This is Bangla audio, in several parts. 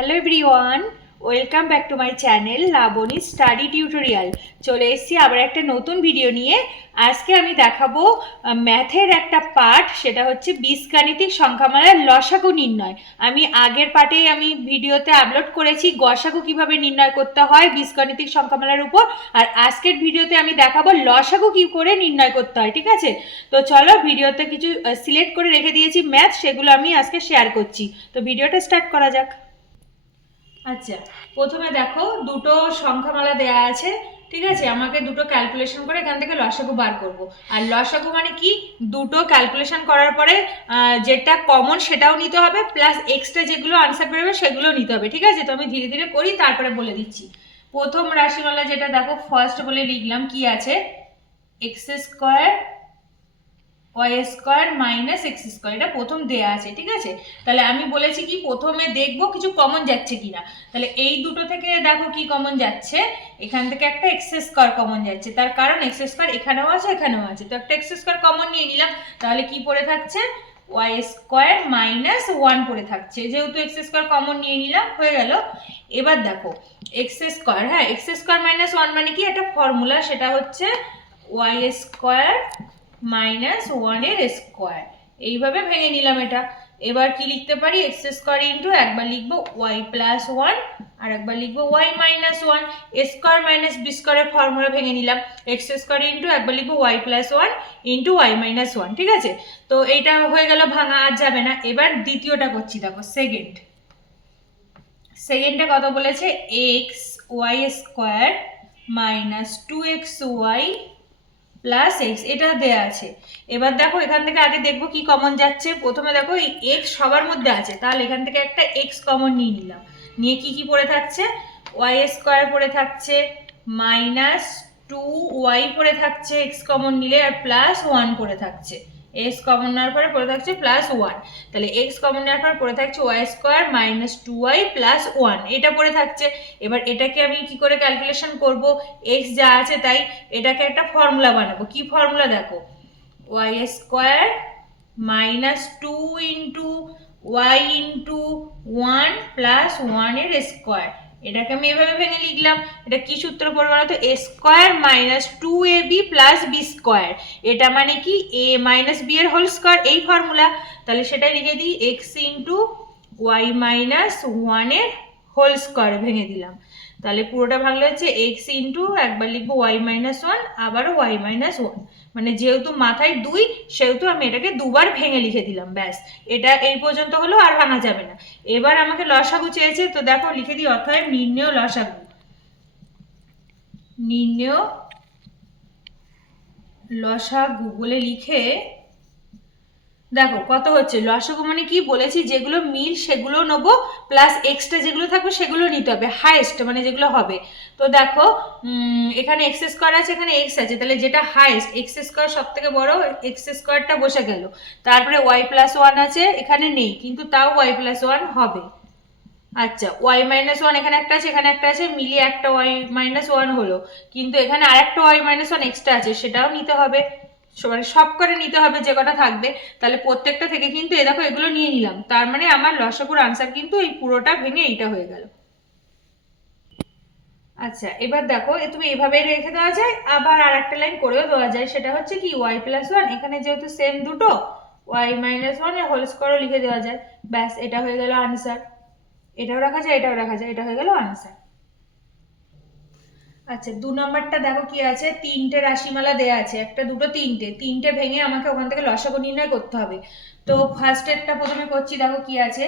Hello everyone, welcome back to my channel Laboni study tutorial. চলে এসেছি আবার একটা নতুন ভিডিও নিয়ে। আজকে আমি দেখাবো ম্যাথের একটা পার্ট, সেটা হচ্ছে বীজগাণিতিক সংখ্যামালার লসাগু নির্ণয়। আমি আগের পার্টেই ভিডিওতে আপলোড করেছি গসাগু কিভাবে নির্ণয় করতে হয় বীজগাণিতিক সংখ্যামালার উপর, আর আজকের ভিডিওতে আমি দেখাবো লসাগু কি করে নির্ণয় করতে হয়। ঠিক আছে, তো চলো ভিডিওতে কিছু সিলেক্ট করে রেখে দিয়েছি ম্যাথ, সেগুলো আমি আজকে শেয়ার করছি। তো ভিডিওটা স্টার্ট করা যাক। আচ্ছা, প্রথমে দেখো দুটো সংখ্যামালা দেয়া আছে। ঠিক আছে, আমাকে দুটো ক্যালকুলেশন করে এখান থেকে লসাগু বার করব। আর লসাগু মানে কি, দুটো ক্যালকুলেশন করার পরে যেটা কমন সেটাও নিতে হবে, প্লাস এক্সট্রা যেগুলো আনসার বেরোবে সেগুলোও নিতে হবে। ঠিক আছে, তো আমি ধীরে ধীরে করি, তারপরে বলে দিচ্ছি। প্রথম রাশিমালা যেটা দেখো ফার্স্ট বলে লিখলাম, কি আছে, x square Y square minus x square, এটা প্রথম দেয়া আছে। ঠিক আছে, তাহলে আমি বলেছি কি প্রথমে দেখবো কিছু কমন যাচ্ছে কিনা। তাহলে এই দুটো থেকে দেখো কি কমন যাচ্ছে, এখান থেকে একটা এক্স স্কোয়ার কমন যাচ্ছে, তার কারণ এক্স স্কোয়ার এখানেও আছে এখানেও আছে, তো একটা এক্স স্কোয়ার কমন নিয়ে নিলাম। তাহলে কি পড়ে থাকছে, ওয়াই স্কোয়ার মাইনাস ওয়ান পড়ে থাকছে, যেহেতু এক্স স্কোয়ার কমন নিয়ে নিলাম, হয়ে গেল। এবার দেখো এক্স স্কোয়ার, হ্যাঁ এক্স স্কোয়ার মাইনাস ওয়ান মানে কি, একটা ফর্মুলা, সেটা হচ্ছে ওয়াই স্কোয়ার মাইনাস ওয়ানের স্কোয়ার, এইভাবে ভেঙে নিলাম এটা। এবার কি লিখতে পারি, এক্স স্কোয়ার ইন্টু একবার লিখবো ওয়াই প্লাস ওয়ান, আর একবার লিখবো y minus one. Square minus b স্কোয়ারের ফর্মুলা ভেঙে নিলাম, এক্স স্কোয়ার ইন্টু একবার লিখবো y plus one into y minus one. ঠিক আছে, তো এইটা হয়ে গেল ভাঙা, আর যাবে না। এবার দ্বিতীয়টা করছি, দেখো সেকেন্ডে কত বলেছে, x y square minus two x Y plus x, এটা দেয়া আছে। এবার দেখো এখান থেকে আগে দেখবো কি কমন যাচ্ছে। প্রথমে দেখো এই এক্স সবার মধ্যে আছে, তাহলে এখান থেকে একটা এক্স কমন নিয়ে নিলাম। নিয়ে কি কি পড়ে থাকছে, ওয়াই স্কোয়ার পড়ে থাকছে, মাইনাস টু ওয়াই পড়ে থাকছে এক্স কমন নিলে, আর প্লাস ওয়ান পড়ে থাকছে। এক্স কমন নেওয়ার পরে পড়ে থাকছে প্লাস ওয়ান, তাহলে এক্স কমন নেওয়ার পর পড়ে থাকছে y square minus two y plus one, এটা পড়ে থাকছে। এবার এটাকে আমি কি করে ক্যালকুলেশন করব, এক্স যা আছে তাই, এটাকে একটা ফর্মুলা বানাবো। কি ফর্মুলা, দেখো y square minus two into y into one plus ওয়ানের স্কোয়ার, এটাকে আমি এভাবে ভেঙে লিখলাম। এটা কি সূত্র পড়বে বলতো, এ square minus two A B plus b square, এটা মানে কি এ মাইনাস বি এর হোল স্কোয়ার, এই ফর্মুলা। তাহলে সেটাই লিখে দিই, এক্স ইন্টু ওয়াই মাইনাস ওয়ানের হোল স্কোয়ার ভেঙে দিলাম। তাহলে পুরোটা ভাঙলে হচ্ছে এক্স ইন্টু একবার লিখবো ওয়াই মাইনাস ওয়ান, আবারও ওয়াই মাইনাস ওয়ান, মানে যেহেতু মাথায় দুই সেহেতু আমি এটাকে দুবার ভেঙে লিখে দিলাম, ব্যাস। এটা এই পর্যন্ত হলো, আর ভাঙা যাবে না। এবার আমাকে লসাগু চেয়েছে, তো দেখো লিখে দিই, অতএব নির্ণেয় লসাগু। নির্ণেয় লসাগু বলে লিখে দেখো কত হচ্ছে। লসাগু মানে কি বলেছি, যেগুলো মিল সেগুলো নেবো, প্লাস এক্সট্রা যেগুলো থাকবে সেগুলো নিতে হবে, হাইয়েস্ট মানে যেগুলো হবে। তো দেখো এখানে এক্স স্কোয়ার আছে, এখানে এক্স আছে, তাহলে যেটা হাইয়েস্ট এক্স স্কোয়ার সব থেকে বড়, এক্স স্কোয়ারটা বসে গেল। তারপরে ওয়াই প্লাস ওয়ান আছে, এখানে নেই কিন্তু তাও ওয়াই প্লাস ওয়ান হবে। আচ্ছা, ওয়াই মাইনাস ওয়ান এখানে একটা আছে এখানে একটা আছে, মিলিয়ে একটা ওয়াই মাইনাস ওয়ান হলো, কিন্তু এখানে আরেকটা ওয়াই মাইনাস ওয়ান এক্সট্রা আছে, সেটাও নিতে হবে। মানে সব করে নিতে হবে যে কটা থাকবে। তাহলে প্রত্যেকটা থেকে কিন্তু এ দেখো এগুলো নিয়ে নিলাম, তার মানে আমার লসাগুর আনসার কিন্তু এই পুরোটা ভেঙে এইটা হয়ে গেল। আচ্ছা, এবার দেখো তুমি এভাবে রেখে দেওয়া যায়, আবার আর একটা লাইন করেও দেওয়া যায়, সেটা হচ্ছে কি ওয়াই প্লাস ওয়ান, এখানে যেহেতু সেম দুটো, ওয়াই মাইনাস ওয়ান এর হোল স্কোয়ারও লিখে দেওয়া যায়, ব্যাস এটা হয়ে গেল আনসার। এটাও রাখা যায় এটাও রাখা যায়, এটা হয়ে গেল আনসার। আচ্ছা, দু নম্বরটা দেখো কি আছে, তিনটে রাশিমালা দেয়া আছে, একটা দুটো তিনটে, তিনটে ভেঙে আমাকে ওখান থেকে লসাগু নির্ণয় করতে হবে। তো ফার্স্ট একটা প্রথমে করছি, দেখো কি আছে,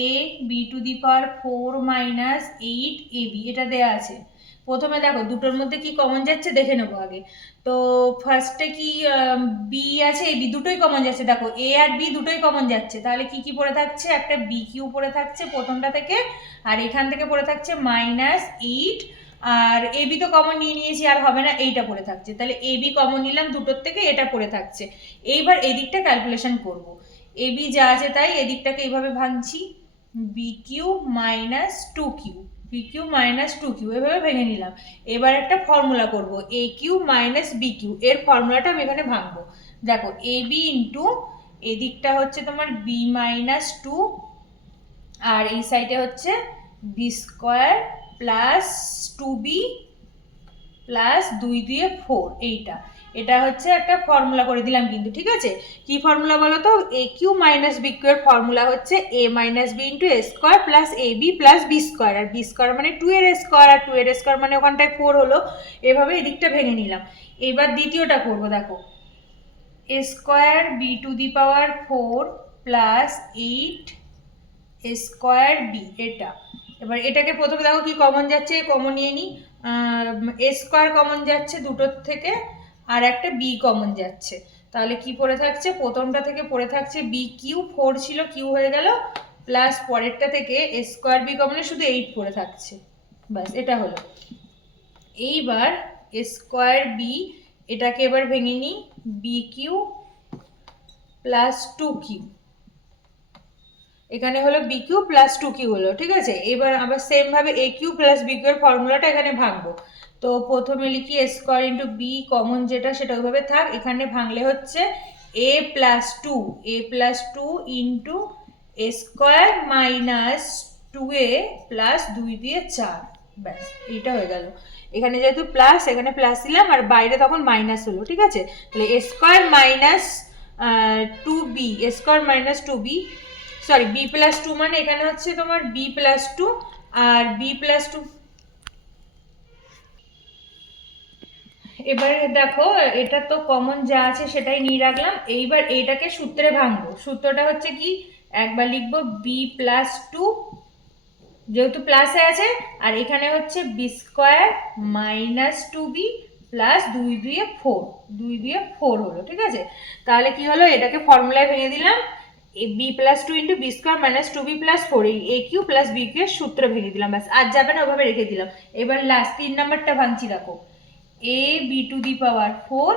A B to the power four minus eight A B, এটা দেয়া আছে। প্রথমে দেখো দুটোর মধ্যে কি কমন যাচ্ছে দেখে নেবো আগে। তো ফার্স্টে কি বি আছে, এ বি দুটোই কমন যাচ্ছে, দেখো এ আর বি দুটোই কমন যাচ্ছে, তাহলে কি কি পড়ে থাকছে, একটা বি কিউ পড়ে থাকছে প্রথমটা থেকে, আর এখান থেকে পড়ে থাকছে মাইনাস এইট, আর এবি তো কমন নিয়ে নিয়েছি আর হবে না, এইটা পড়ে থাকছে, তাহলে এবি কমন নিলাম দুটোর থেকে, এটা পড়ে থাকছে। এইবার এদিকটা ক্যালকুলেশন করব, এবি যা আছে তাই এদিকটাকে এইভাবে ভাঙছি, B cube minus two cube, B cube minus two cube, এভাবে ভেঙে নিলাম। এবার একটা ফর্মুলা করব, A cube minus B cube, এর ফর্মুলাটা আমি এখানে ভাঙবো। দেখো এ বি ইন্টু এদিকটা হচ্ছে তোমার বি মাইনাস টু, আর এই সাইডে হচ্ছে B square plus 2b plus 2 2 4 এইটা। এটা হচ্ছে একটা ফর্মুলা করে দিলাম কিন্তু, ঠিক আছে? কি ফর্মুলা বলো তো? এ কিউ মাইনাস বি কিউ এর ফর্মুলা হচ্ছে এ minus B into A square plus A B plus b square. R b square মানে 2 এর স্কোয়ার, আর 2 এর স্কোয়ার মানে ওখানটায় 4 হলো। এভাবে এদিকটা ভেঙে নিলাম। এবার দ্বিতীয়টা করবো, দেখো A square B to the power 4 plus 8 A square B, এটা। এবার এটাকে প্রথমে দেখো কি কমন যাচ্ছে, কমন নিয়ে নিই। এ স্কোয়ার কমন যাচ্ছে দুটোর থেকে, আর একটা বি কমন যাচ্ছে। তাহলে কি পড়ে থাকছে? প্রথমটা থেকে পড়ে থাকছে বি কিউ, 4 ছিল কিউ হয়ে গেল, প্লাস পরেরটা থেকে এ স্কোয়ার বি কমনে শুধু 8 পড়ে থাকছে। ব্যাস, এটা হলো। এইবার এ স্কোয়ার বি, এটাকে এবার ভেঙে নিই, বি কিউ প্লাস 2 কিউ, এখানে হলো বি কিউ প্লাস 2 কিউ হলো, ঠিক আছে? এবার আবার সেম ভাবে এ কিউ প্লাস বি কিউ এর ফর্মুলাটা এখানে ভাঙবো। তো প্রথমে লিখি এ স্কোয়ার ইন্টু বি, কমন যেটা সেটা ওইভাবে থাক। এখানে ভাঙলে হচ্ছে এ প্লাস 2 ইন্টু এ স্কোয়ার মাইনাস 2a প্লাস 2 দিয়ে 4। ব্যাস, এইটা হয়ে গেল। এখানে যেহেতু প্লাস, এখানে প্লাস দিলাম, আর বাইরে তখন মাইনাস হলো, ঠিক আছে? তাহলে A square minus 2b, A square minus 2b, sorry B plus 2 মানে এখানে হচ্ছে তোমার বি প্লাস 2 আর বি প্লাস 2। এবারে দেখো এটা তো কমন যা আছে সেটাই নিয়ে রাখলাম। এইবার এইটাকে সূত্রে ভাঙবো। সূত্রটা হচ্ছে কি, একবার লিখবো বি প্লাস 2, যেহেতু প্লাসে আছে, আর এখানে হচ্ছে B square minus 2b plus 2 2 4, 2 2 4 হলো, ঠিক আছে? তাহলে কি হলো, এটাকে ফর্মুলায় ভেঙে দিলাম, b plus 2 into b square minus 2b plus 4, এই a cube plus b cube এর সূত্র ভেঙে দিলাম। ব্যাস, আর যাবে না, ওভাবে রেখে দিলাম। এবার লাস্ট 3 নাম্বারটা ভাঙছি, দেখো A B to the power 4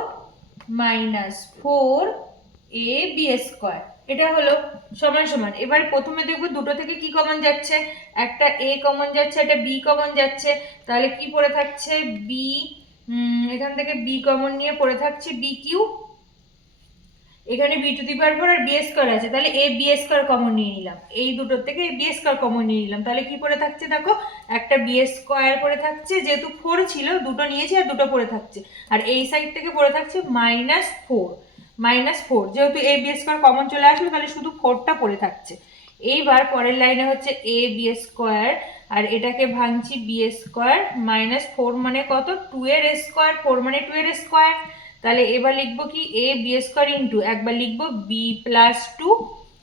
minus 4 A B square, এটা হলো সমান সমান। এবার প্রথমে দেখবো দুটো থেকে কি কমন যাচ্ছে, একটা এ কমন যাচ্ছে, একটা বি কমন যাচ্ছে। তাহলে কি পড়ে থাকছে, বি, এখান থেকে বি কমন নিয়ে পড়ে থাকছে বি কিউ, এখানে বি টু দি পাওয়ার 4 আর বি স্কোয়ার আছে, তাহলে এ বি স্কোয়ার কমন নিয়ে নিলাম। এই দুটোর থেকে এ বি স্কোয়ার কমন নিয়ে নিলাম। তাহলে কি পড়ে থাকছে দেখো, একটা বি স্কোয়ার পড়ে থাকছে, যেহেতু 4 ছিল দুটো নিয়েছি আর দুটো পড়ে থাকছে। আর এই সাইড থেকে পড়ে থাকছে মাইনাস 4, যেহেতু এ বি স্কোয়ার কমন চলে আসলো, তাহলে শুধু 4টা পড়ে থাকছে। এইবার পরের লাইনে হচ্ছে এ বি স্কোয়ার, আর এটাকে ভাঙছি বি স্কোয়ার মাইনাস 4 মানে কত, 2 এর স্কোয়ার, 4 মানে 2 এর স্কোয়ার। তাহলে এবার লিখবো কি, এ বি স্কোয়ার ইন্টু, একবার লিখবো বি প্লাস 2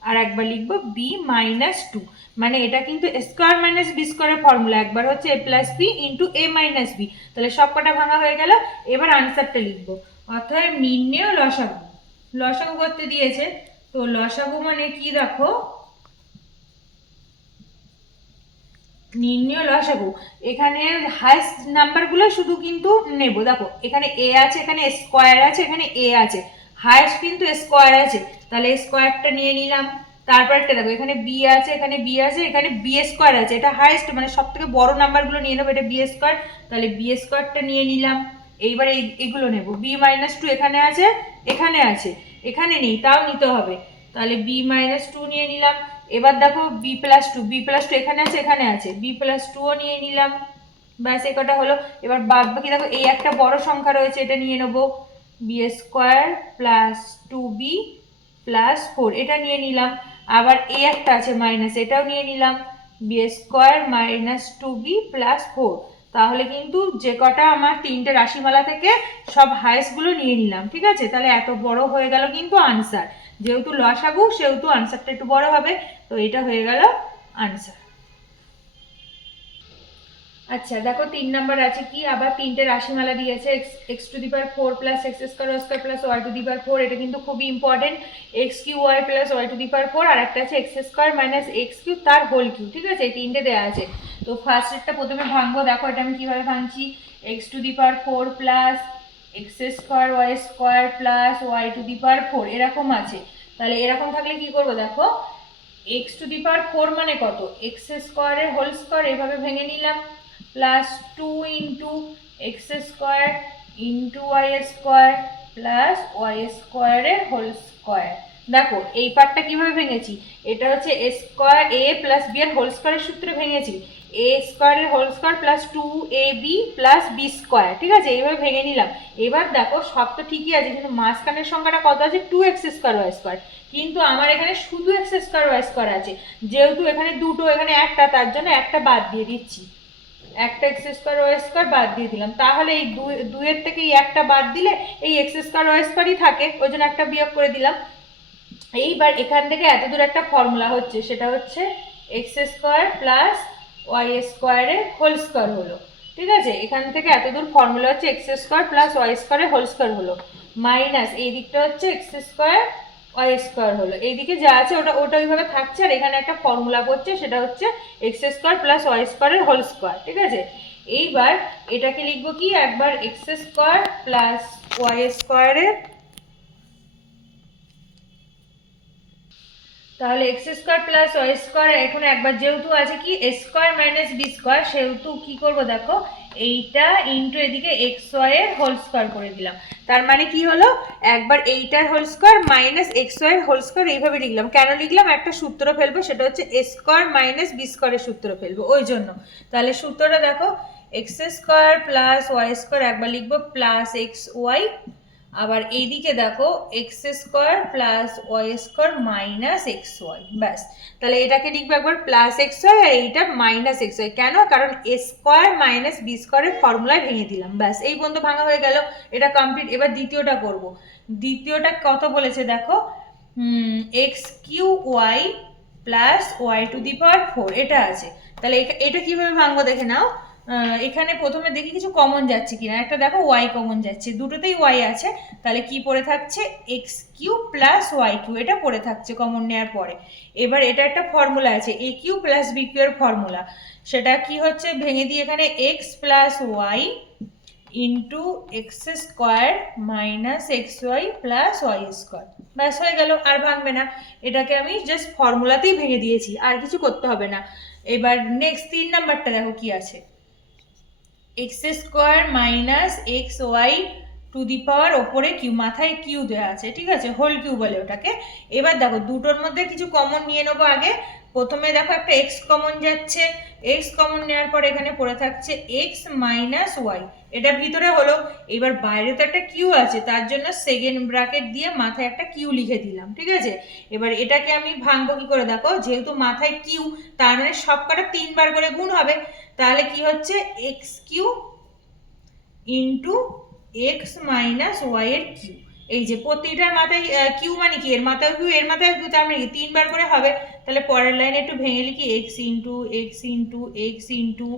আর একবার লিখবো বি মাইনাস 2। মানে এটা কিন্তু স্কোয়ার মাইনাস বি স্কোয়ারের ফর্মুলা, একবার হচ্ছে এ প্লাস বি ইন্টু এ মাইনাস বি। তাহলে সব কটা ভাঙা হয়ে গেল। এবার আনসারটা লিখবো, অর্থাৎ নির্ণেয় লসাগু। লসাগু করতে দিয়েছে, তো লসাগু মানে কি দেখো, নির্ণয় লসাগু, এখানে হাইস্ট নাম্বারগুলো শুধু কিন্তু নেব। দেখো এখানে এ আছে, এখানে স্কোয়ার আছে, এখানে এ আছে, হাইস্ট কিন্তু স্কোয়ার আছে, তাহলে স্কোয়ারটা নিয়ে নিলাম। তারপর একটা দেখো এখানে বি আছে, এখানে বি আছে, এখানে বি স্কোয়ার আছে, এটা হাইস্ট মানে সব থেকে বড় নাম্বারগুলো নিয়ে নেবো, এটা বি স্কোয়ার, তাহলে বি স্কোয়ারটা নিয়ে নিলাম। এইবার এইগুলো নেব, বি মাইনাস 2 এখানে আছে, এখানে আছে, এখানে নেই, তাও নিতে হবে, তাহলে বি মাইনাস 2 নিয়ে নিলাম। এবার দেখো বি প্লাস 2, বি প্লাস 2 এখানে আছে, এখানে আছে, বি প্লাস 2ও নিয়ে নিলাম। ব্যাস, এ কটা হলো। এবার বাদ বাকি দেখো এই একটা বড় সংখ্যা রয়েছে, এটা নিয়ে নেবো, B square plus 2b plus 4, এটা নিয়ে নিলাম। আবার এ একটা আছে মাইনাস, এটাও নিয়ে নিলাম, B square minus 2b plus 4। তাহলে কিন্তু যে কটা আমার তিনটে রাশিমালা থেকে সব হাইস্টগুলো নিয়ে নিলাম, ঠিক আছে? তাহলে এত বড় হয়ে গেল কিন্তু আনসার, যেহেতু লসাগু সেহেতু আনসারটা একটু বড় হবে। তো এটা হয়ে গেল আনসার। আচ্ছা দেখো 3 নাম্বার আছে কি, আবার তিনটে রাশিমালা দিয়েছে, X to the power 4 plus X square Y square plus Y to the power 4, এটা কিন্তু খুবই important. X cube Y plus Y to the power 4, আর একটা আছে x square minus X cube তার হোল কিউ, ঠিক আছে? এই তিনটে দেওয়া আছে। তো ফার্স্ট একটা প্রথমে ভাঙবো, দেখো এটা আমি কিভাবে ভাঙছি, X to the power 4 plus X square Y square plus Y to the power 4, এরকম আছে। তাহলে এরকম থাকলে কি করবো, দেখো এক্স টু দি পাওয়ার 4 মানে কত, এক্স স্কোয়ারের হোল স্কোয়ার, এভাবে ভেঙে নিলাম, plus 2 into x square into y square plus y স্কোয়ারের হোল স্কোয়ার। দেখো এই পার্টটা কিভাবে ভেঙেছি, এটা হচ্ছে a square a plus b এর হোল স্কোয়ারের সূত্রে ভেঙেছি, এ স্কোয়ারের whole square plus 2ab plus b square, ঠিক আছে, এইভাবে ভেঙে নিলাম। এবার দেখো সব তো ঠিকই আছে, কিন্তু মাঝখানের সংখ্যাটা কত আছে, 2x স্কোয়ার ওয়াই স্কোয়ার, কিন্তু আমার এখানে শুধু এক্স স্কোয়ার ওয়াই স্কোয়ার আছে, যেহেতু এখানে দুটো এখানে একটা, তার জন্য একটা বাদ দিয়ে দিচ্ছি, একটা এক্স স্কোয়ার ওয়াই স্কোয়ার বাদ দিয়ে দিলাম। তাহলে এই দুইয়ের থেকে এই একটা বাদ দিলে এই এক্স স্কোয়ার ওয়াই স্কোয়ারই থাকে, ওই জন্য একটা বিয়োগ করে দিলাম। এইবার এখান থেকে এত দূর একটা ফর্মুলা হচ্ছে, সেটা হচ্ছে এক্স স্কোয়ার প্লাস ওয়াই স্কোয়ারের হোল স্কোয়ার হলো, ঠিক আছে, এখান থেকে এত দূর ফর্মুলা হচ্ছে এক্স স্কোয়ার প্লাস ওয়াই স্কোয়ারের হোল স্কোয়ার হলো, মাইনাস এই দিকটা হচ্ছে এক্স স্কোয়ার ওয়াই স্কোয়ার হলো, এইদিকে যা আছে ওটা ওটা ওইভাবে থাকছে, আর এখানে একটা ফর্মুলা করছে, সেটা হচ্ছে এক্স স্কোয়ার প্লাস ওয়াই স্কোয়ারের হোল স্কোয়ার, ঠিক আছে। এইবার এটাকে লিখবো কি, একবার এক্স স্কোয়ার প্লাস ওয়াই স্কোয়ারের, তাহলে x square plus Y square, এখন একবার যেহেতু আছে কি স্কোয়ার মাইনাস বি স্কোয়ার, সেহেতু কি করবো দেখো, এইটা ইন্টু এদিকে এক্স ওয়াই এর হোল স্কোয়ার করে দিলাম। তার মানে কি হলো, একবার এইটার whole square minus x y এর হোল স্কোয়ার এইভাবে লিখলাম। কেন লিখলাম, একটা সূত্র ফেলবো, সেটা হচ্ছে স্কোয়ার মাইনাস বি স্কোয়ারের সূত্র ফেলবো, ওই জন্য। তাহলে সূত্রটা দেখো, x square plus Y square, একবার লিখবো প্লাস এক্স ওয়াই, আবার এইদিকে দেখো x square plus Y square minus x y, ব্যাস। তাহলে এটাকে লিখবো একবার প্লাস এক্স ওয়াই, আর এইটা মাইনাস এক্স ওয়াই, কেন, কারণ এ স্কোয়ার মাইনাস বি স্কোয়ারের ফর্মুলায় ভেঙে দিলাম, ব্যাস, এই পর্যন্ত ভাঙা হয়ে গেল, এটা কমপ্লিট। এবার দ্বিতীয়টা করব। দ্বিতীয়টা কত বলেছে দেখো, X cube Y plus Y to the power 4, এটা আছে। তাহলে এটা কিভাবে ভাঙবো দেখে নাও। এখানে প্রথমে দেখি কিছু কমন যাচ্ছে কিনা, একটা দেখো ওয়াই কমন যাচ্ছে, দুটোতেই ওয়াই আছে, তাহলে কি পড়ে থাকছে, x cube plus y cube, এটা পড়ে থাকছে কমন নেওয়ার পরে। এবার এটা একটা ফর্মুলা আছে a cube plus b cube এর ফর্মুলা, সেটা কি হচ্ছে, ভেঙে দিয়ে এখানে x plus y into x square minus x Y plus Y square, ব্যাস হয়ে গেল, আর ভাঙবে না। এটাকে আমি জাস্ট ফর্মুলাতেই ভেঙে দিয়েছি, আর কিছু করতে হবে না। এবার নেক্সট 3 নাম্বারটা দেখো কি আছে, x square minus x Y to the power, ওপরে কিউ, মাথায় কিউ দেওয়া আছে, ঠিক আছে, হোল কিউ বলে ওটাকে। এবার দেখো দুটোর মধ্যে কিছু কমন নিয়ে নেবো আগে। প্রথমে দেখো একটা এক্স কমন যাচ্ছে, এক্স কমন নেওয়ার পর এখানে পড়ে থাকছে এক্স মাইনাস ওয়াই, এটা ভিতরে হলো। এবার বাইরে তো একটা কিউ আছে, তার জন্য সেকেন্ড ব্র্যাকেট দিয়ে মাথায় একটা কিউ লিখে দিলাম, ঠিক আছে। এবার এটাকে আমি ভাঙবো কি করে দেখো, যেহেতু মাথায় কিউ, তার মানে সব কটা 3 বার করে গুণ হবে, তাহলে কি হচ্ছে x cube into x minus y এর কিউ, এই যে প্রতিটার মাথায় কিউ মানে কি, এর মাথায় কিউ এর মাথায় কিউ, তার মানে 3 বার করে হবে। তাহলে পরের লাইনে একটু ভেঙে লিখি, x into x into x into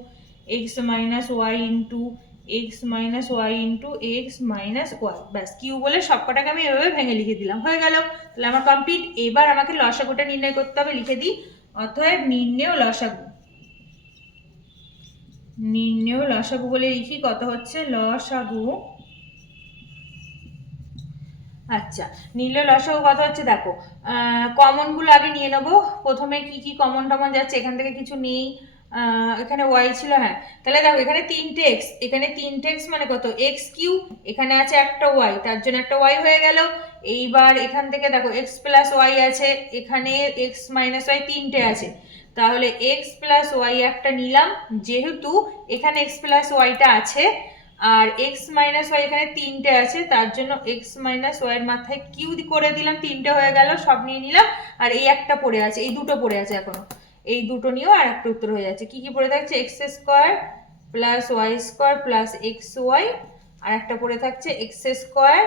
x minus y into x minus y into x minus y, ব্যাস, কিউ বলে সবকটাকে আমি এভাবে ভেঙে লিখে দিলাম, হয়ে গেল। তাহলে আমার কমপ্লিট। এবার আমাকে লসাগুটা নির্ণয় করতে হবে, লিখে দিই, অতএব নির্ণেয় লসাগু, নির্ণেয় লসাগু বলে লিখি, কত হচ্ছে লসাগু, আচ্ছা, নির্ণেয় লসাগু কত হচ্ছে দেখো, কমনগুলো আগে নিয়ে নেবো। প্রথমে কি কি কমন টমন যাচ্ছে, এখান থেকে কিছু নেই, এখানে ওয়াই ছিল, হ্যাঁ, তাহলে দেখো এখানে 3টে এক্স, এখানে 3টে এক্স মানে কত, এক্স কিউ, এখানে আছে একটা ওয়াই, তার জন্য একটা ওয়াই হয়ে গেল। এইবার এখান থেকে দেখো এক্স প্লাস ওয়াই আছে, এখানে এক্স মাইনাস ওয়াই 3টে আছে, তাহলে এক্স প্লাস ওয়াই একটা নিলাম, যেহেতু এখানে এক্স প্লাস ওয়াইটা আছে, আর এক্স মাইনাস ওয়াই এখানে 3টে আছে, তার জন্য এক্স মাইনাস ওয়াই এর মাথায় কিউ করে দিলাম, 3টে হয়ে গেল, সব নিয়ে নিলাম। আর এই একটা পড়ে আছে, এই দুটো পড়ে আছে এখনো, এই দুটো নিয়েও আর একটা উত্তর হয়ে যাচ্ছে। কি কি পড়ে থাকছে, X square plus Y square plus x Y, আর একটা পড়ে থাকছে X square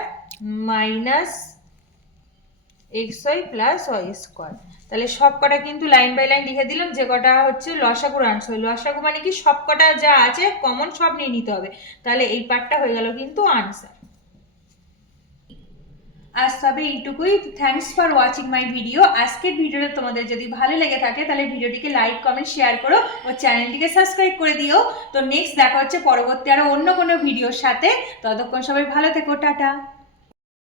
minus x Y plus Y square. তাহলে সব কটা কিন্তু লাইন বাই লাইন লিখে দিলাম, যে কটা হচ্ছে লসাগুর আনসার। লসাগু মানে কি, সব কটা যা আছে কমন সব নিয়ে নিতে হবে, তাহলে এই পার্টটা হয়ে গেল কিন্তু আনসার। আজ তবে এইটুকুই। Thanks for watching my video. আজকের ভিডিওটা তোমাদের যদি ভালো লেগে থাকে তাহলে ভিডিওটিকে লাইক কমেন্ট শেয়ার করো ও চ্যানেলটিকে সাবস্ক্রাইব করে দিও। তো নেক্সট দেখা হচ্ছে পরবর্তী আরো অন্য কোনো ভিডিওর সাথে, ততক্ষণ সবাই ভালো থেকো, টাটা।